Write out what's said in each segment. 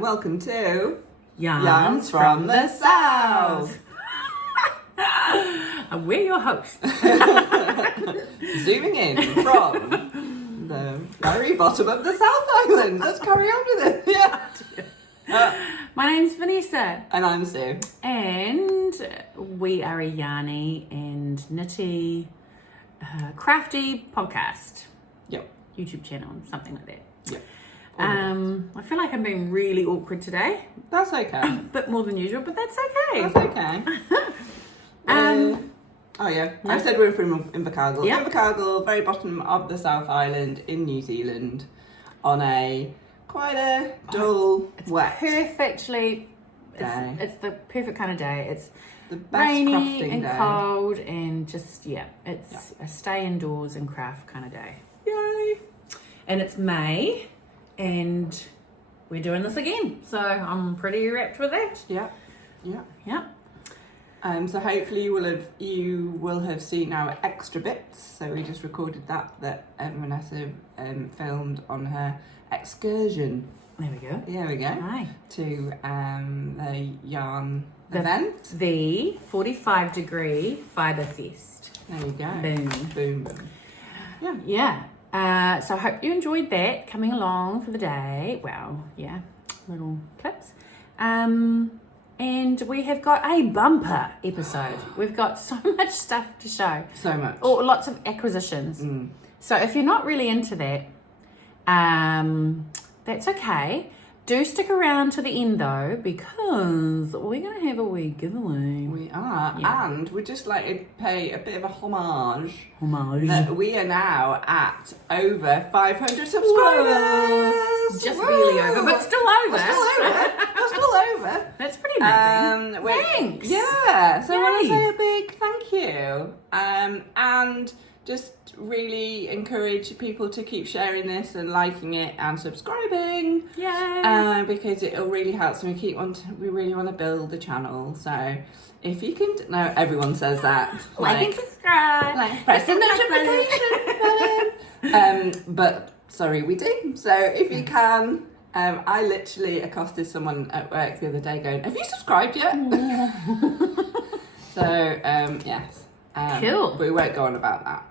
and welcome to Yarns from the South. And we're your hosts. Zooming in from the very bottom of the South Island. Let's carry on with it. Yeah. My name's Vanessa. And I'm Sue. And we are a yarny and knitty, crafty podcast. Yep. YouTube channel, something like that. Yep. I feel like I'm being really awkward today. That's okay. A bit more than usual, but that's okay. That's okay. Oh yeah, I said we're from Invercargill. Yep. Invercargill, very bottom of the South Island in New Zealand, on a quite a dull, wet Perfectly. day. It's the perfect kind of day. It's The best rainy crafting and day. cold and just, it's a stay indoors and craft kind of day. Yay! And it's May and we're doing this again. So I'm pretty wrapped with that. Yeah, yeah. Yeah. So hopefully you will have seen our extra bits. So we just recorded that Vanessa filmed on her excursion. There we go. There we go. Hi. To the yarn event. The 45-degree Fibre Fest. There you go. Boom. Boom, boom. Yeah. Yeah. So I hope you enjoyed that coming along for the day. Well, yeah, little clips. And we have got a bumper episode. We've got so much stuff to show. So much. Oh, lots of acquisitions. So if you're not really into that, that's okay. Do stick around to the end though, because we're going to have a wee giveaway. We are, Yeah. and we'd just like to pay a bit of a homage. Homage. That we are now at over 500 subscribers. Just Woo! barely over, but still over. We're still over. We're still over. That's pretty amazing. Thanks. Yeah, so I want to Yay. say a big thank you. And just really encourage people to keep sharing this and liking it and subscribing. Yay. Because it'll really help. So we really want to build the channel. So if you can, no, everyone says that. Like and subscribe. Like press the notification button. But sorry, we do. So if you can, I literally accosted someone at work the other day going, "Have you subscribed yet?" So yes. Cool. But we won't go on about that.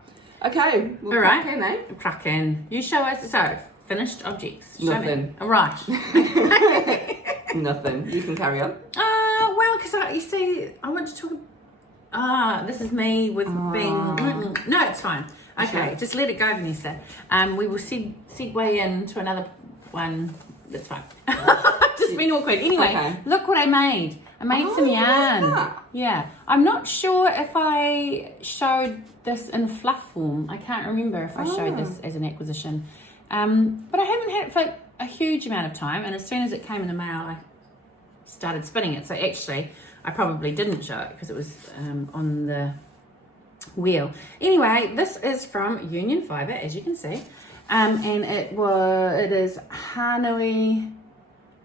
Okay. We'll All right. crack in, eh? Crack in. You show us. So, finished objects. Show Nothing. me. All right. Nothing. You can carry on. Well, because you see, I want to talk. This is me with being. No, it's fine. Okay, Sure. just let it go, Vanessa. We will segue into another one. That's fine. Just been awkward. Anyway, Okay. look what I made. I made some yarn. Yeah. Yeah. I'm not sure if I showed this in fluff form. I can't remember if I showed this as an acquisition. But I haven't had it for a huge amount of time. And as soon as it came in the mail, I started spinning it. So actually, I probably didn't show it because it was on the wheel. Anyway, this is from Union Fibre, as you can see. And it is Hanui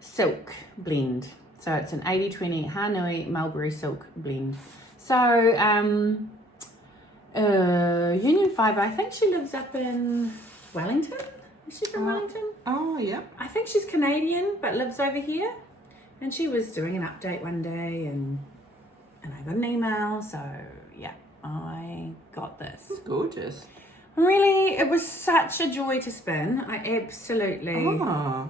Silk Blend. So it's an 80-20 Hanui Mulberry Silk blend. So Union Fibre, I think she lives up in Wellington. Is she from Wellington? Oh, yeah. I think she's Canadian, but lives over here. And she was doing an update one day, and I got an email. So yeah, I got this. It's gorgeous. Really, it was such a joy to spin. I absolutely. Oh,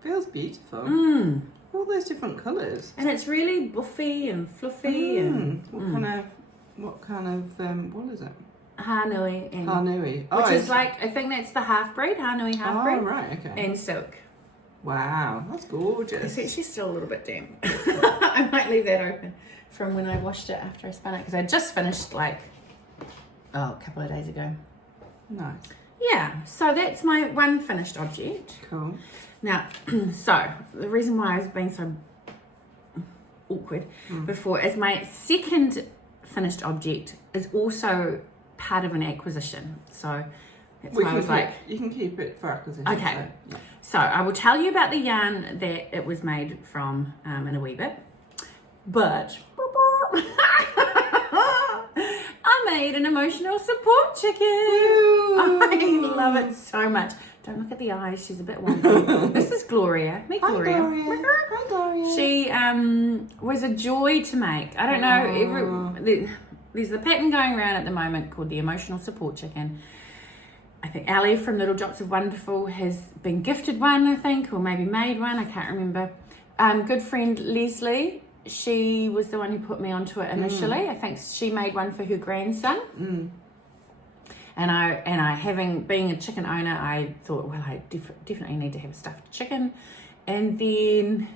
feels beautiful. All those different colours. And it's really buffy and fluffy and What kind of wool is it? Hanui and Hanui. Oh, which is like, I think that's the half braid, Hanui half braid. Oh, right, okay. And silk. Wow, that's gorgeous. It's actually still a little bit damp. I might leave that open from when I washed it after I spun it, because I just finished a couple of days ago. Nice. Yeah, so that's my one finished object. Cool. Now, so the reason why I was being so awkward before is my second finished object is also part of an acquisition. So that's why I was like, you can keep it for acquisition. okay. So, yeah. So I will tell you about the yarn that it was made from in a wee bit. But I made an emotional support chicken. I love it so much. Don't look at the eyes. She's a bit wonky. This is Gloria. Meet Gloria. Hi, Gloria. She was a joy to make. I don't know. There's the pattern going around at the moment called the Emotional Support Chicken. I think Ali from Little Drops of Wonderful has been gifted one, I think, or maybe made one. I can't remember. Good friend Leslie, she was the one who put me onto it initially. I think she made one for her grandson. And I having being a chicken owner, I thought, well, I definitely need to have a stuffed chicken. And then,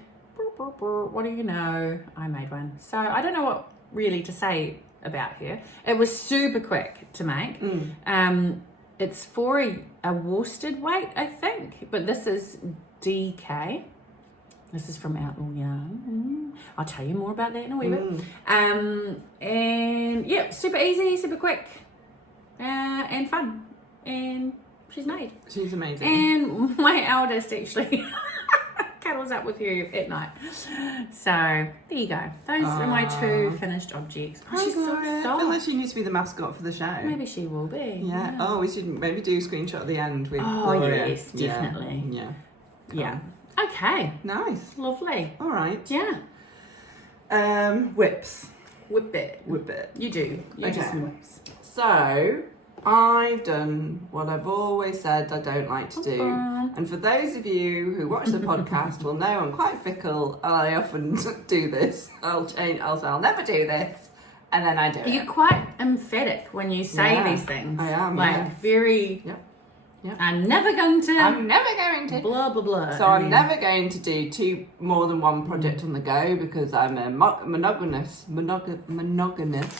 what do you know? I made one. So I don't know what really to say about her. It was super quick to make. It's for a worsted weight, I think, but this is DK. This is from Outlaw Yarn. I'll tell you more about that in a wee bit. And yeah, super easy, super quick, and fun. And she's made. She's amazing. And my eldest actually cuddles up with her at night. So there you go. Those are my two finished objects. Oh, she's so I soft. feel like she needs to be the mascot for the show. Maybe she will be. Yeah. Oh, we should maybe do a screenshot at the end with Oh, Gloria. yes, definitely. Yeah. Yeah. Okay. Nice. Lovely. All right. Yeah. Whips. Whip it. Whip it. You do. You do Okay. some whips. So, I've done what I've always said I don't like to do. And for those of you who watch the podcast will know I'm quite fickle and I often do this. I'll say I'll never do this, and then I do it. You're quite emphatic when you say these things. I am, Like very... Yep. I'm never going to... I'm never going to. Blah, blah, blah. So I'm never going to do more than one project on the go because I'm a monogamous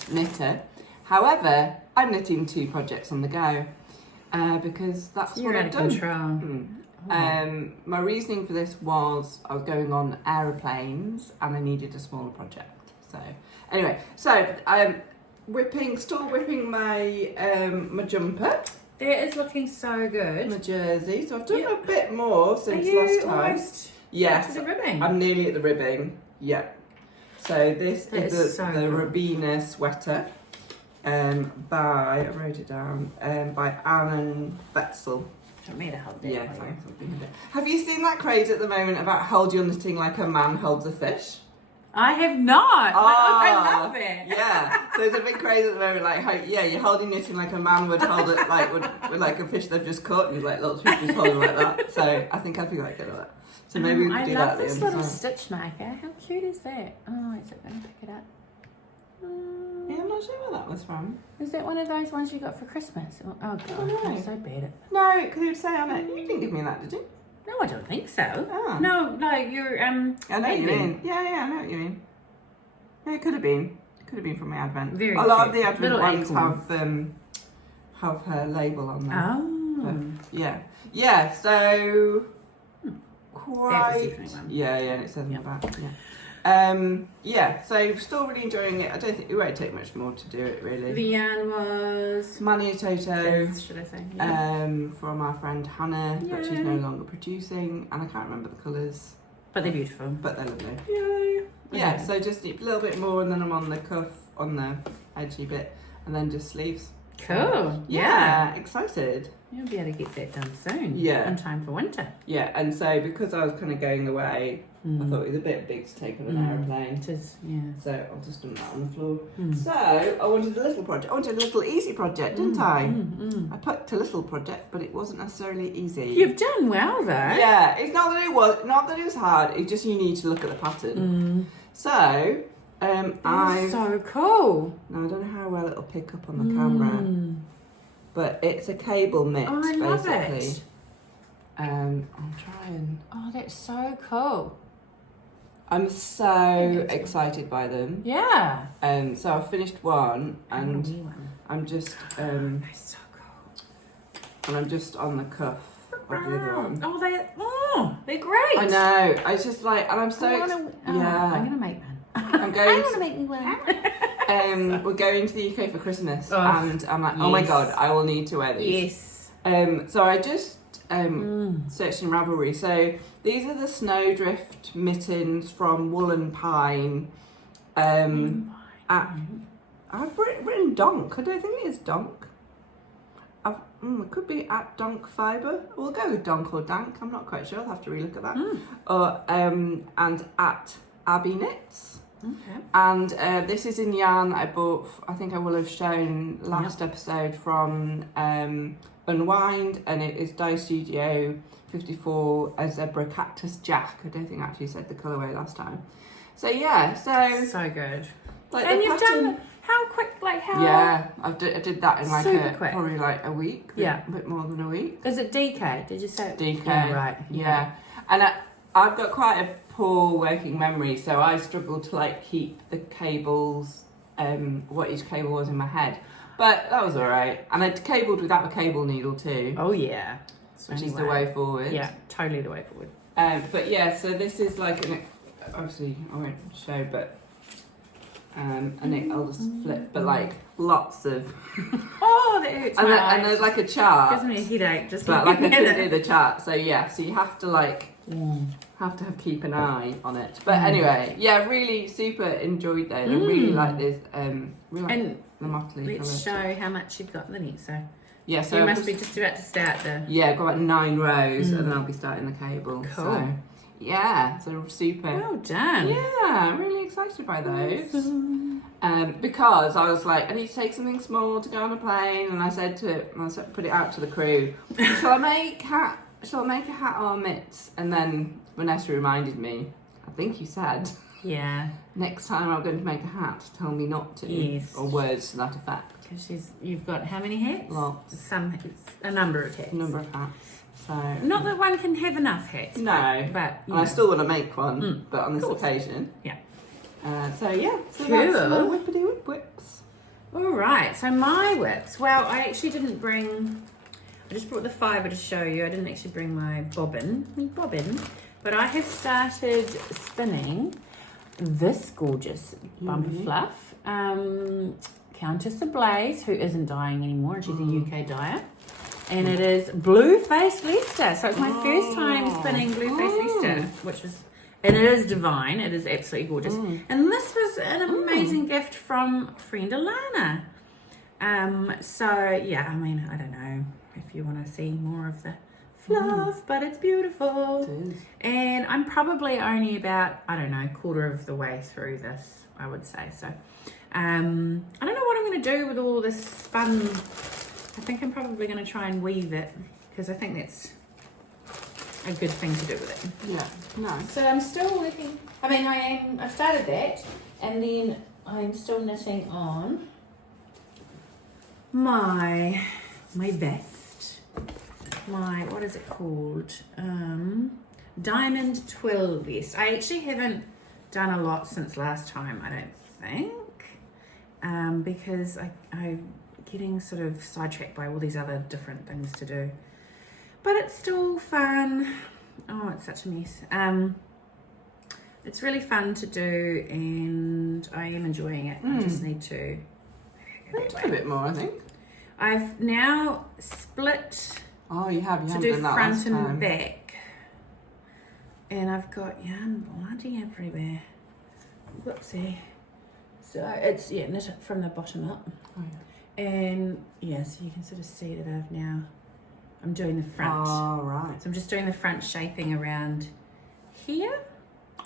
knitter. However, I'm knitting 2 projects on the go because that's You're what out I've of done. control. My reasoning for this was I was going on aeroplanes and I needed a smaller project. So anyway, still whipping my jumper. That is looking so good. My jersey. So I've done a bit more since last time. Almost Yes, to the ribbing? I'm nearly at the ribbing. Yeah. So this is the good. Rabina Sweater. I wrote it down. By Anne Ventzel. Do you want me to hold that? Yeah, for you? thanks. Have you seen that craze at the moment about hold your knitting like a man holds a fish? I have not. I love it. Yeah. So there's a big craze at the moment, like you're holding knitting like a man would hold it, like with like a fish they've just caught, and like lots of people just hold it like that. So I think I'd be quite good at that. So maybe we could do that. I love at the this end little as well. stitch maker. How cute is that? Oh, is it going to pick it up? Yeah, I'm not sure where that was from. Is that one of those ones you got for Christmas? Oh God, I'm so bad at. No, because it would say on it. You didn't give me that, did you? No, I don't think so. Oh. No, you're I know what you Advent. mean. Yeah, I know what you mean. Yeah, it could have been. It could have been from my advent. Very a lot cute. of the advent Little ones acorn. have her label on them. Oh. But, yeah. So That quite. was definitely one. Yeah, and it says on the Yep. back. Yeah. So still really enjoying it. I don't think it won't take much more to do it really. The yarn was Maniototo. should I say? Yeah. From our friend Hannah, but she's no Yay. longer producing, and I can't remember the colours, But they're beautiful. but they're lovely. Yay. Yeah, Okay. so just a little bit more, and then I'm on the cuff, on the edgy bit, and then just sleeves. Cool. Yeah, excited. You'll be able to get that done soon. Yeah. In time for winter. Yeah, and so because I was kind of going away, I thought it was a bit big to take on an aeroplane. It is, yeah. So I've just done that on the floor. Mm. So I wanted a little project. I wanted a little easy project, didn't I? I picked a little project, but it wasn't necessarily easy. You've done well though. Yeah, it's not that it was hard. It's just you need to look at the pattern. So That's so cool. now I don't know how well it'll pick up on the camera, but it's a cable knit Oh, I love basically. it. I'm trying. Oh, that's so cool. I'm so excited by them. Yeah. So I've finished one, and New one. I'm just That's so cool. and I'm just on the cuff of the other one. Oh, they're great. I know. I just like, and I'm so I'm gonna make one. I'm going. to make me one. We're going to the UK for Christmas, Oh, and I'm like, oh my yes. god, I will need to wear these. Yes. So I just searched in Ravelry. So these are the Snowdrift mittens from Woolen Pine. I've written donk. I don't think it is donk. it could be at Donk Fibre. We'll go with Donk or Dank. I'm not quite sure. I'll have to relook at that. Or and at Abby Knits. Okay. And this is in yarn that I bought. I think I will have shown last episode from Unwind, and it is Dye Studio 54 a Zebra Cactus Jack. I don't think I actually said the colourway last time. So yeah, so good. Like and you've done how quick? Like how? Yeah, I did that in like probably like a week. Yeah, a bit more than a week. Is it DK? Did you say it? DK? Yeah, right. Yeah, and I've got quite a poor working memory, so I struggled to like keep the cables, what each cable was in my head. But that was all right, and I cabled without a cable needle too. Oh yeah, which is the way forward. Yeah, totally the way forward. But yeah, so this is like obviously I won't show, but and I'll just flip, but like lots of oh, that hurts my eyes. And there's like a chart. Gives me a headache just but like I looking at can do the chart. So yeah, so you have to like keep an eye on it. But anyway, yeah, really super enjoyed those. I really like this. Really like the motley. Let's show how much you've got, Linny. So yeah, so you must be just about to start the. Yeah, I've got about 9 rows, and then I'll be starting the cable. Cool. So yeah, so super. Well done. Yeah, I'm really excited by those. Because I was like, I need to take something small to go on a plane, and I said put it out to the crew. Shall I make a hat or mitts? And then Vanessa reminded me. I think you said. Yeah. Next time I'm going to make a hat, tell me not to. Yes. Or words to that effect. Because you've got how many hats? Lots. A number of hats. A number of hats. So not that one can have enough hats. No. But and I still want to make one, but on this occasion. Yeah. So yeah. So cool. That's my whippity whips. All right. So my whips. Well, I actually didn't bring. I just brought the fibre to show you. I didn't actually bring my bobbin. But I have started spinning this gorgeous bumper fluff. Countess of Blaze, who isn't dyeing anymore, and she's a UK dyer. And it is blue-faced Leicester. So it's my first time spinning blue-faced Leicester, and it is divine. It is absolutely gorgeous. And this was an amazing gift from friend Alana. So yeah, I mean, I don't know if you want to see more of the fluff, but it's beautiful. It is. And I'm probably only about, I don't know, quarter of the way through this, I would say. So I don't know what I'm going to do with all this spun. I think I'm probably going to try and weave it, because I think that's a good thing to do with it. Yeah, nice. So I'm still working. I mean, I've started that, and then I'm still knitting on my vest. What is it called? Diamond Twill vest. I actually haven't done a lot since last time, I don't think, because I'm getting sort of sidetracked by all these other different things to do. But it's still fun. Oh, it's such a mess. It's really fun to do, and I am enjoying it. I just need to do a bit more, I think. I've now split. Oh, you have. You to do front and back, and I've got yarn bloody everywhere. Whoopsie. So it's knit it from the bottom up. Oh, yeah. And yeah, so you can sort of see that I'm doing the front. Oh, right. So I'm just doing the front shaping around here,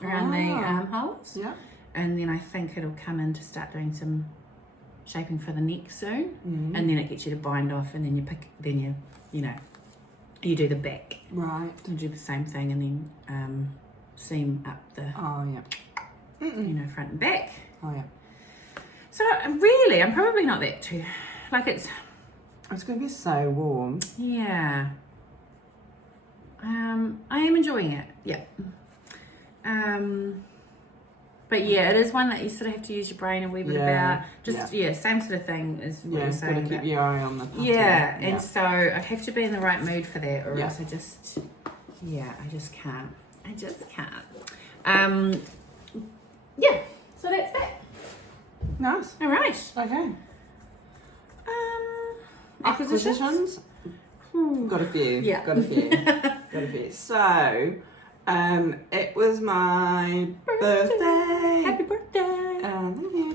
around the armholes. Yeah. And then I think it'll come in to start doing some shaping for the neck soon. And then it gets you to bind off, and then you do the back. Right. You do the same thing, and then seam up the front and back. Oh yeah. So really, I'm probably not that too, like it's going to be so warm. Yeah. I am enjoying it. Yeah. But yeah, it is one that you sort of have to use your brain a wee bit about. Just same sort of thing as what you're saying. Got to keep your eye on the pattern. Yeah, and so I have to be in the right mood for that, or else I just can't. I just can't. Yeah. So that's that. Nice. All right. Okay. Acquisitions? Got a few. Yeah. Got a few. So, it was my birthday. Happy birthday.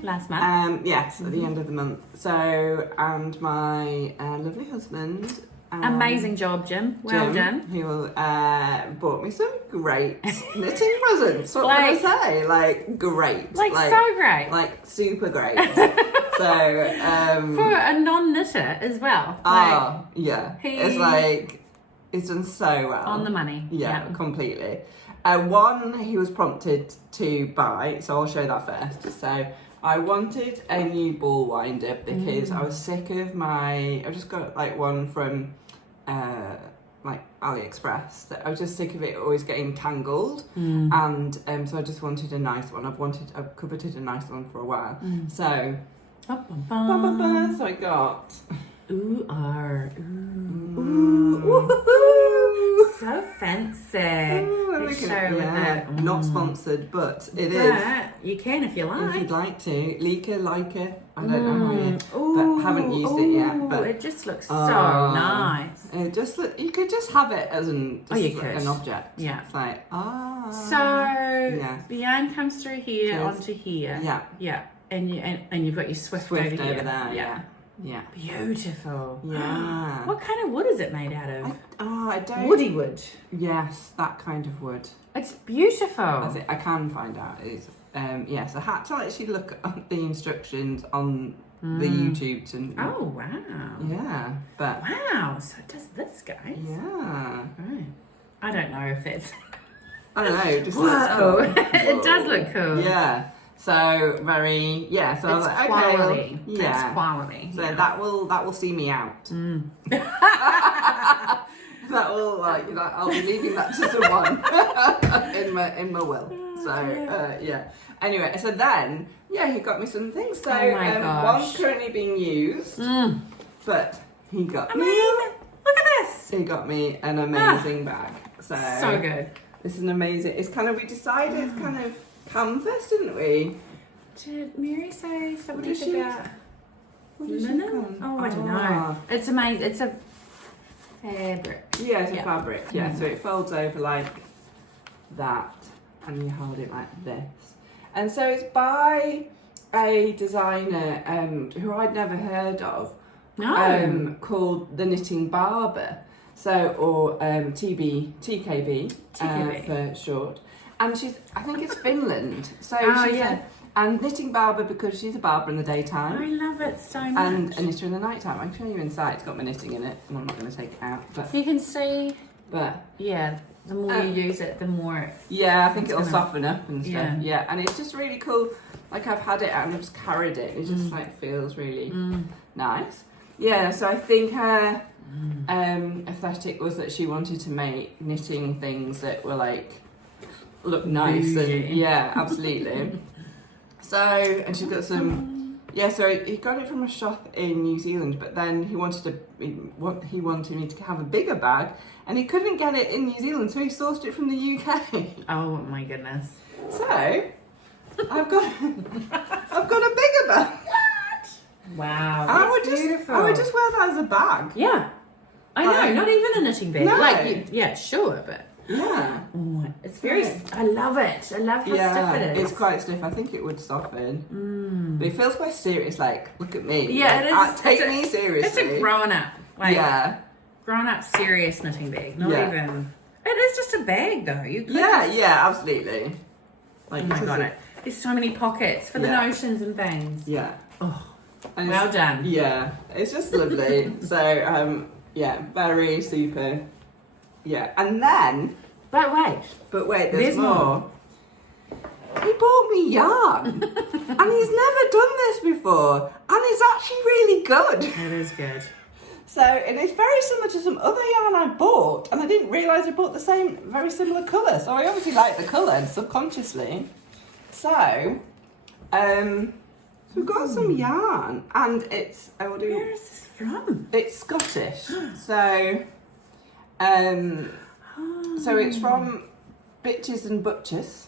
last month. Yes, at the end of the month. So, and my lovely husband. Amazing job, Jim. Well done. He will, bought me some great knitting presents. What can I say? Like, great. Like so great. Like, super great. So, for a non-knitter as well. It's like, he's done so well. On the money. Yeah, completely. One he was prompted to buy, so I'll show that first. So I wanted a new ball winder because I was sick of I just got like one from like AliExpress that I was just sick of it always getting tangled, and so I just wanted a nice one. I've coveted a nice one for a while. So so I got so fancy. Not sponsored, but it is. You can if you like. If you'd like to. Lykke. I don't know how you, but haven't used it yet. But it just looks so nice. It just you could just have it as an object. Yeah. It's like So the yarn comes through here onto here. Yeah. Yeah. And you've got your Swift over there. Yeah. Yeah. Beautiful. Yeah. What kind of wood is it made out of? I don't. Woody wood. Yes, that kind of wood. It's beautiful. I can find out. It's yes. I had to actually look at the instructions on the YouTube to. Oh wow. Yeah, but wow. So it does this, guys. Yeah. Right. I don't know if it's. I don't know. It just looks cool. It does cool. look cool. Yeah. So very So I was like, quality. Okay, yeah, it's quality. So that will see me out. That will I'll be leaving that to someone in my will. So yeah. Anyway, so then he got me some things. So one's currently being used, but he got me. Look at this. He got me an amazing bag. So good. This is an amazing. It's kind of we decided it's kind of. Canvas, didn't we? Did Mary say something about linen? I don't know. It's amazing. It's a fabric. Yeah, it's a fabric. Yeah, so it folds over like that, and you hold it like this. And so it's by a designer who I'd never heard of, called the Knitting Barber. So or TKB for short. And I think it's Finland. So and Knitting Barber because she's a barber in the daytime. I love it so much. And a knitter in the nighttime. I can show you inside. It's got my knitting in it. And I'm not going to take it out. But you can see. But the more you use it, the more. I think it'll soften up and stuff. Yeah, and it's just really cool. Like I've had it out and I've just carried it. It just like feels really nice. Yeah. So I think her aesthetic was that she wanted to make knitting things that were like. Look nice and absolutely. So and she's got some so he got it from a shop in New Zealand, but then he wanted me to have a bigger bag and he couldn't get it in New Zealand, so he sourced it from the UK. Oh my goodness. So I've got a bigger bag. Wow. I would just wear that as a bag. Yeah. I know, not even a knitting bag. No. Like sure, but yeah. Oh, it's very. I love it. I love how stiff it is. It's quite stiff. I think it would soften. But it feels quite serious. Like, look at me. Yeah, it is. Take me seriously. It's a grown up. Grown up serious knitting bag. Not even. It is just a bag though. You could absolutely. Like, oh my god, there's so many pockets for the notions and things. Yeah. Oh, and well done. Yeah, it's just lovely. So very super. Yeah, and then... But wait, there's more. He bought me yarn, and he's never done this before, and it's actually really good. It is good. So, and it's very similar to some other yarn I bought, and I didn't realise I bought the very similar colour, so I obviously like the colour, subconsciously. So, we've got some yarn, and it's... Where is this from? It's Scottish, so... So it's from Bitches and Butchers.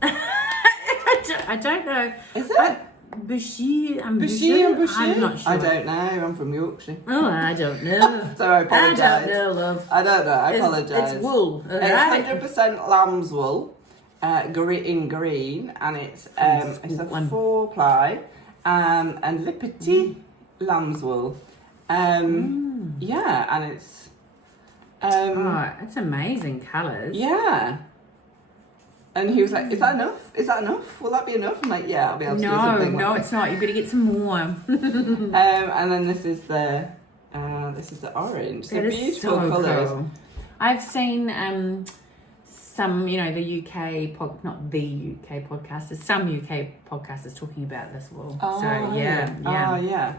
I don't know. Is it? Bushy and Bushy? I'm not sure. I don't know. I'm from Yorkshire. Oh, I don't know. So I apologise. I don't know, love. I don't know. I apologise. It's wool. It's 100% lamb's wool. in green, and it's a 4-ply and Le Petit lamb's wool. Yeah, and it's it's amazing colours. Yeah. And he was like, "Is that enough? Is that enough? Will that be enough?" I'm like, "Yeah, I'll be able to do something." No, it's not. You've got to get some more. And then this is the orange. So beautiful colours. Cool. I've seen some, the UK not the UK podcasters, some UK podcasters talking about this wool. Oh, so yeah. Oh yeah.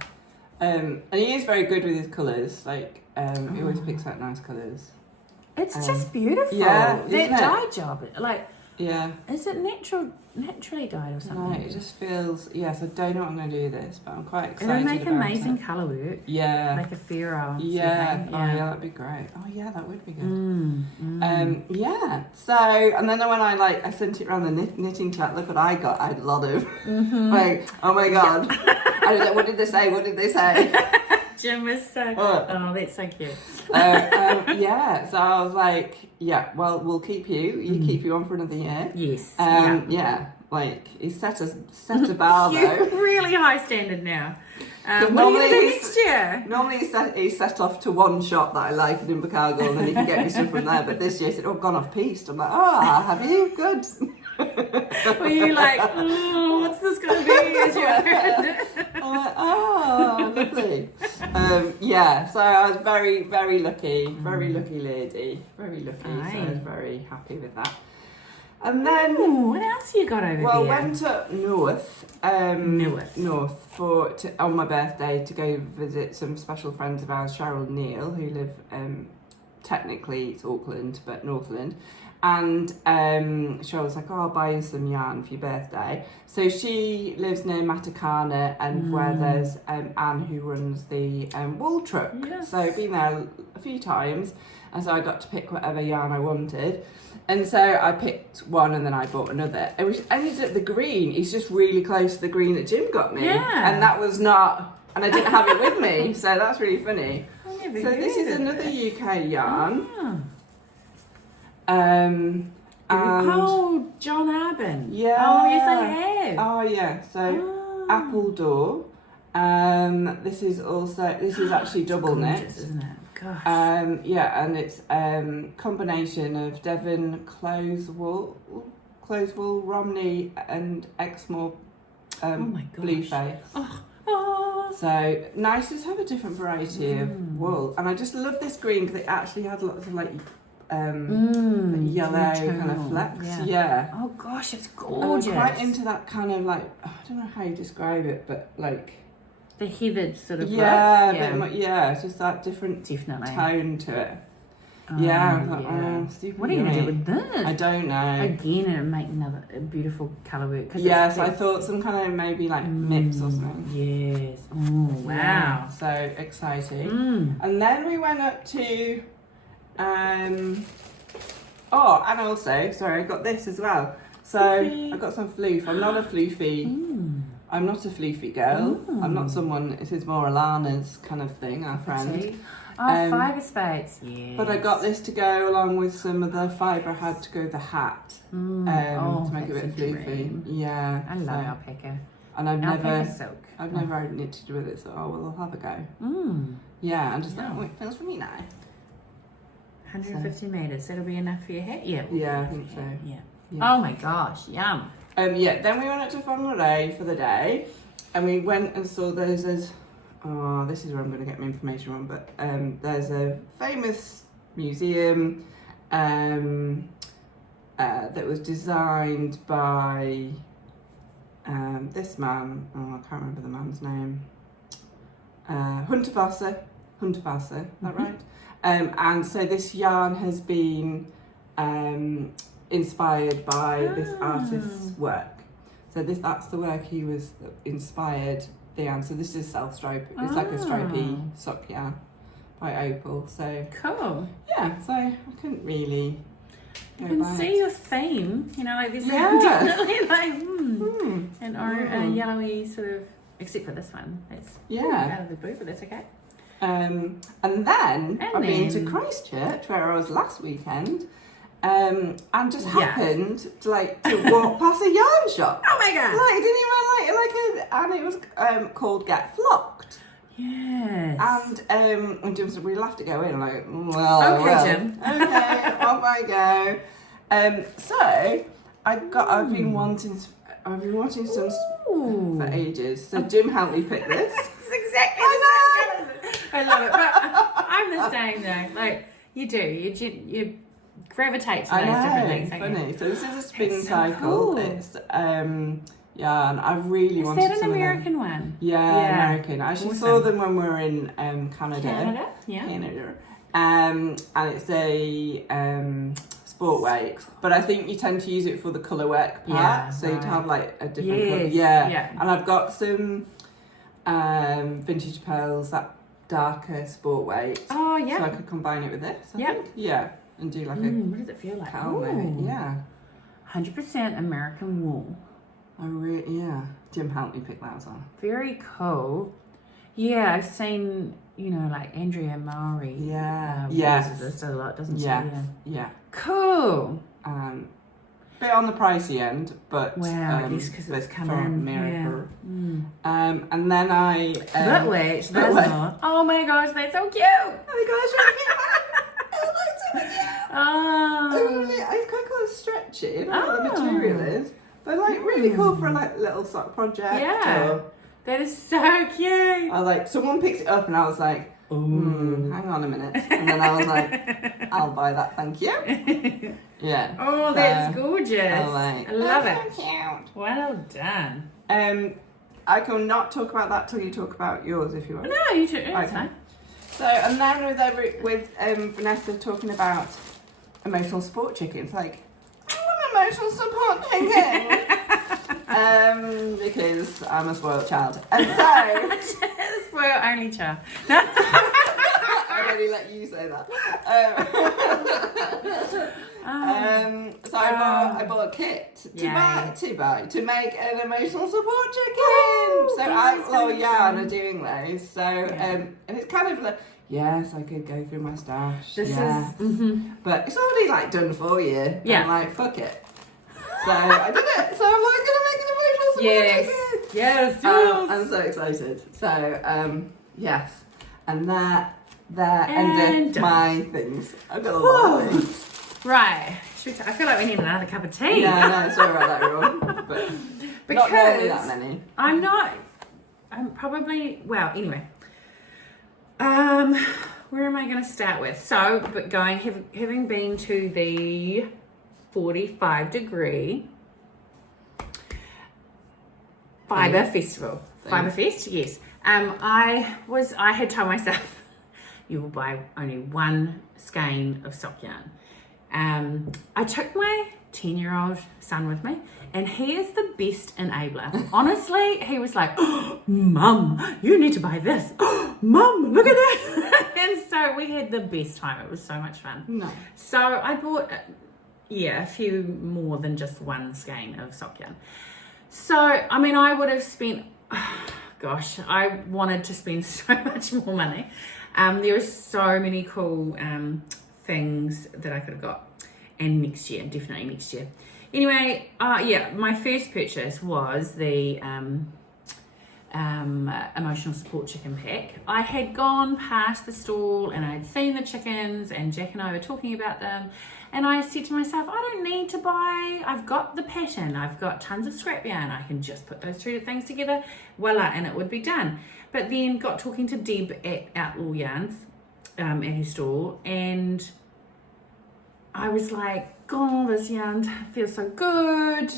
And he is very good with his colours. Like he always picks out nice colours. It's just beautiful. Yeah, that dye job, yeah. Is it naturally dyed or something? No, it just feels. Yes, I don't know what I'm going to do with this, but I'm quite excited. It'll make about amazing it. colour work. Yeah. Like a Fero. Yeah. Oh yeah, that'd be great. Oh yeah, that would be good. Yeah. So, and then when I sent it around the knitting chat, look what I got. I had a lot of like, oh my god. I was like, what did they say? What did they say? Jim was so. Oh, that's so cute. Yeah. So I was like, yeah. Well, we'll keep you. Keep you on for another year. Yes. Yeah. Like he's set a bar though. Really high standard now. What normally are you going to do next year? Normally he's set off to one shop that I like in Invercargill, and then he can get me stuff from there. But this year he said, "Oh, I've gone off piste." I'm like, "Oh, have you? Good." Were you like, what's this going to be? I'm like, oh, lovely. Yeah, so I was very, very lucky lady, very lucky. Aye. So I was very happy with that. And then, what else you got over there? well, went up north on my birthday to go visit some special friends of ours, Cheryl and Neil, who live technically it's Auckland, but Northland. And Cheryl was like, "Oh, I'll buy you some yarn for your birthday." So she lives near Matakana, and where there's Anne who runs the wool truck. Yes. So I've been there a few times, and so I got to pick whatever yarn I wanted. And so I picked one, and then I bought another. And we ended up the green. It's just really close to the green that Jim got me. Yeah. And that was not, and I didn't have it with me, so that's really funny. Oh, So this is another UK yarn. And John Arbin. Yeah. Oh, yes, I have. Oh yeah. So apple door. This is actually double knit, gorgeous, isn't it? Gosh. Yeah, and it's combination of Devon close wool, Romney, and Exmoor blue face. Oh. So nice to have a different variety of wool, and I just love this green because it actually had lots of yellow kind of flecks. Yeah. Oh gosh, it's gorgeous. I'm quite into that kind of I don't know how you describe it, but the heathered sort of it's just that different tone to it. Stupid. What are you going to do with this? I don't know. Again, and make another beautiful colour work. So I thought some kind of maybe MIPS or something. Yes. Oh, wow. Yeah, so exciting. And then we went up to, and also, sorry, I got this as well. So I got some floof. I'm not a floofy. I'm not a floofy girl. I'm not someone. This is more Alana's kind of thing. Our friend. Fibre spades. Yes. But I got this to go along with some of the fibre I had to go with the hat to make it a bit floofy. Yeah. I love alpaca. And Alpaca silk. I've never knitted with it, so I'll have a go. Yeah, and just it feels for me now. 150 metres. That'll be enough for your hat. Yeah. Yeah, I think so. Yeah. Oh my gosh, yum. Then we went up to Fonleray for the day, and we went and saw this is where I'm going to get my information from, but there's a famous museum that was designed by this man, I can't remember the man's name, Hunterwasser, is that right? And so this yarn has been inspired by this artist's work. So that's the work he was inspired the yarn. So this is self-stripe. It's like a stripy sock yarn by Opal. So cool. Yeah. So I couldn't really. You can see your theme. There's definitely and yellowy sort of. Except for this one, that's out of the blue, but that's okay. And then I've been to Christchurch where I was last weekend. and just happened to walk past a yarn shop. Oh my god! Like, didn't even and it was called Get Flocked. Yes. And Jim said we'll have to go in. Like, well, okay, Jim. Okay, off I go. So I've been wanting some for ages. So Jim helped me pick this. It's exactly the same. I love it, but I'm the same though. Like you do, you gravitate to those different things. Funny. So this is a spin so cycle. Cool. It's and I really wanted some. Is that an American one? Yeah, American. I actually saw them when we were in Canada. Canada. And it's a sport weight, but I think you tend to use it for the colour work part, so you'd have like a different colour. Yeah. And I've got some vintage pearls, that darker sport weight. Oh yeah. So I could combine it with this. I think. Yeah, and do like a. What does it feel like? Yeah. 100% American wool. Jim helped me pick that as well. Very cool. Yeah, I've seen, like Andrea Maury. Yes. This a lot, doesn't she? Yeah. Cool. Bit on the pricey end, but I guess because it's come in America. Yeah. And then I. But wait, there's more. Oh my gosh, that's so cute. Oh my gosh, it's quite cool stretchy. I don't know what the material is. But really cool for a little sort of project. Yeah. That is so cute. Someone picks it up and I was like, hang on a minute. And then I was like, I'll buy that, thank you. Yeah. Oh, that's gorgeous. I love it. So cute. Well done. I can not talk about that till you talk about yours if you want. No, you do. That's fine. So, and then with Vanessa talking about emotional support chickens, like, I want emotional support chicken. Because I'm a spoiled child. And so spoiled only child. I already let you say that. So I bought a kit to make an emotional support chicken. So and are doing those. So and it's kind of like, yes, I could go through my stash. But it's already done for you. Yeah. I'm like, fuck it. So I did it. So I'm gonna make an emotional support chicken. Yes. I'm so excited. So yes, and that ended my things. I've got a lot of things. Right. I feel like we need another cup of tea. Yeah, no, sorry about that, everyone. But because not normally that many. I'm probably, anyway. Where am I going to start with? So, but having been to the 45-degree Fibre Festival. Fibre Fest, yes. I had told myself, you will buy only one skein of sock yarn. I took my 10-year-old son with me, and he is the best enabler. Honestly, he was like, oh, Mum, you need to buy this. Oh, Mum, look at that. And so we had the best time. It was so much fun. No. So I bought, a few more than just one skein of sock yarn. So, I would have spent, I wanted to spend so much more money. There were so many cool things that I could have got, and definitely next year. Anyway, my first purchase was the emotional support chicken pack. I had gone past the stall and I'd seen the chickens, and Jack and I were talking about them, and I said to myself, I don't need to buy, I've got the pattern, I've got tons of scrap yarn, I can just put those two things together, voila, and it would be done. But then got talking to Deb at Outlaw Yarns at his store, and I was like, oh, this yarn feels so good.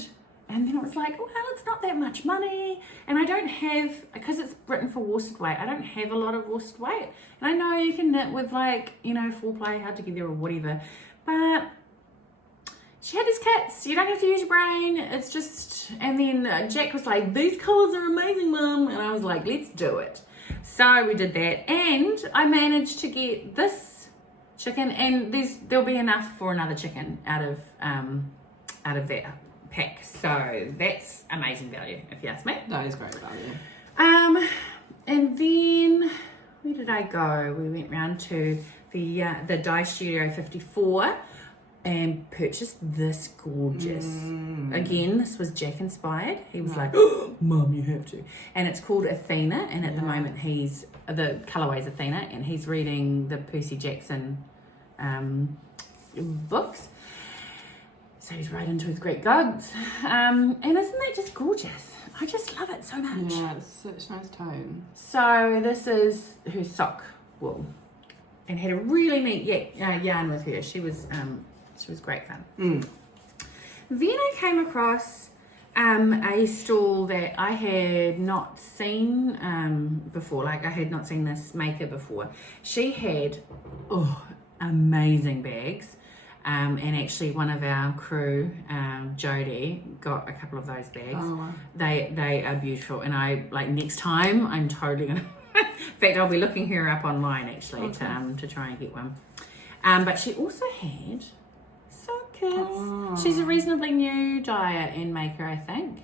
And then it was like, well, it's not that much money. And I don't have, because it's written for worsted weight, I don't have a lot of worsted weight. And I know you can knit with 4-ply, hard together or whatever. But she had his kits. You don't have to use your brain. It's just, and then Jack was like, these colours are amazing, Mum. And I was like, let's do it. So we did that. And I managed to get this chicken, and there'll be enough for another chicken out of that pack. So that's amazing value, if you ask me. That is great value. And then where did I go? We went round to the Dye Studio 54 and purchased this gorgeous. Again, this was Jack inspired. He was like, Mum, you have to. And it's called Athena, and at the moment the colorway's Athena, and he's reading the Percy Jackson books. So he's right into his Greek gods. And isn't that just gorgeous? I just love it so much. Yeah, it's such a nice tone. So this is her sock wool, and had a really neat yarn with her. She was great fun. Then I came across a stall that I had not seen before. Like, I had not seen this maker before. She had amazing bags. And actually one of our crew, Jodie, got a couple of those bags. Oh, wow. They are beautiful, and next time I'm totally gonna in fact, I'll be looking her up online actually to try and get one. But she also had sockets. She's a reasonably new dyer and maker, I think.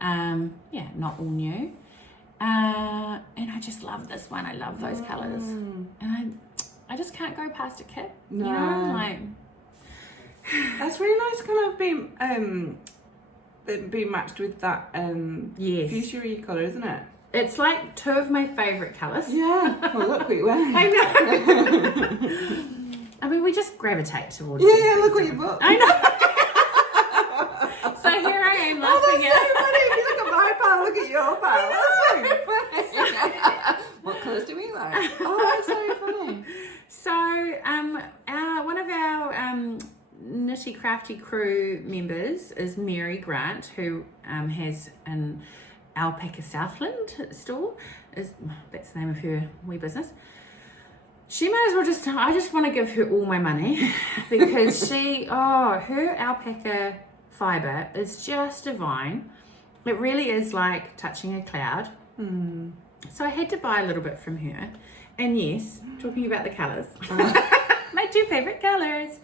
Not all new. And I just love this one. I love those colours. And I just can't go past a kit. No. You know, like, that's really nice, kind of being matched with that fuchsia-y colour, isn't it? It's like two of my favourite colours. Yeah. Well, look what you're wearing. I know. I mean, we just gravitate towards Yeah, look what you bought. I know. So here I am laughing at. So funny. If you look at my pile, look at your pile. That's so funny. What colours do we like? Oh, that's so funny. So, one of our Nitty Crafty crew members is Mary Grant, who has an Alpaca Southland store. That's the name of her wee business. She might as well I just want to give her all my money because her alpaca fibre is just divine. It really is like touching a cloud. So I had to buy a little bit from her. And yes, talking about the colours, my two favourite colours.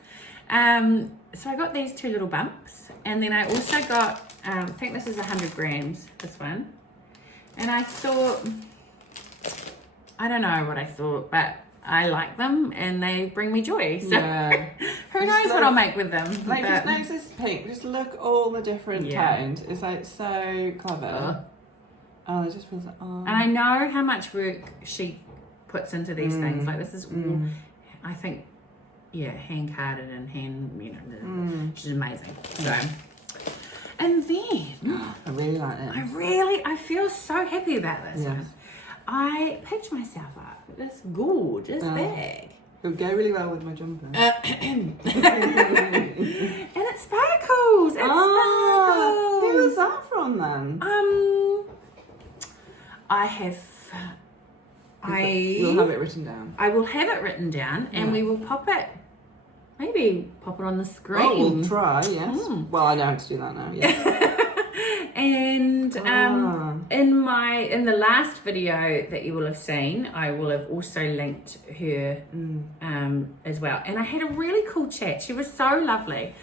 So I got these two little bumps, and then I also got, I think this is 100 grams, this one. And I thought, I don't know what I thought, but I like them and they bring me joy. So who knows what I'll make with them. Like, just notice this pink, just look all the different tones. It's like so clever. Oh, it just feels like, And I know how much work she puts into these things. Like, this is all, I think, hand carded and hand, she's amazing. So, and then I really like this. I feel so happy about this one. I picked myself up with this gorgeous bag. It would go really well with my jumper. And it sparkles. It sparkles. Who was that from then? We'll have it written down. I will have it written down, and we will pop it on the screen. Oh, we'll try, yes. Well, I know how to do that now, yeah. And in the last video that you will have seen, I will have also linked her as well. And I had a really cool chat. She was so lovely.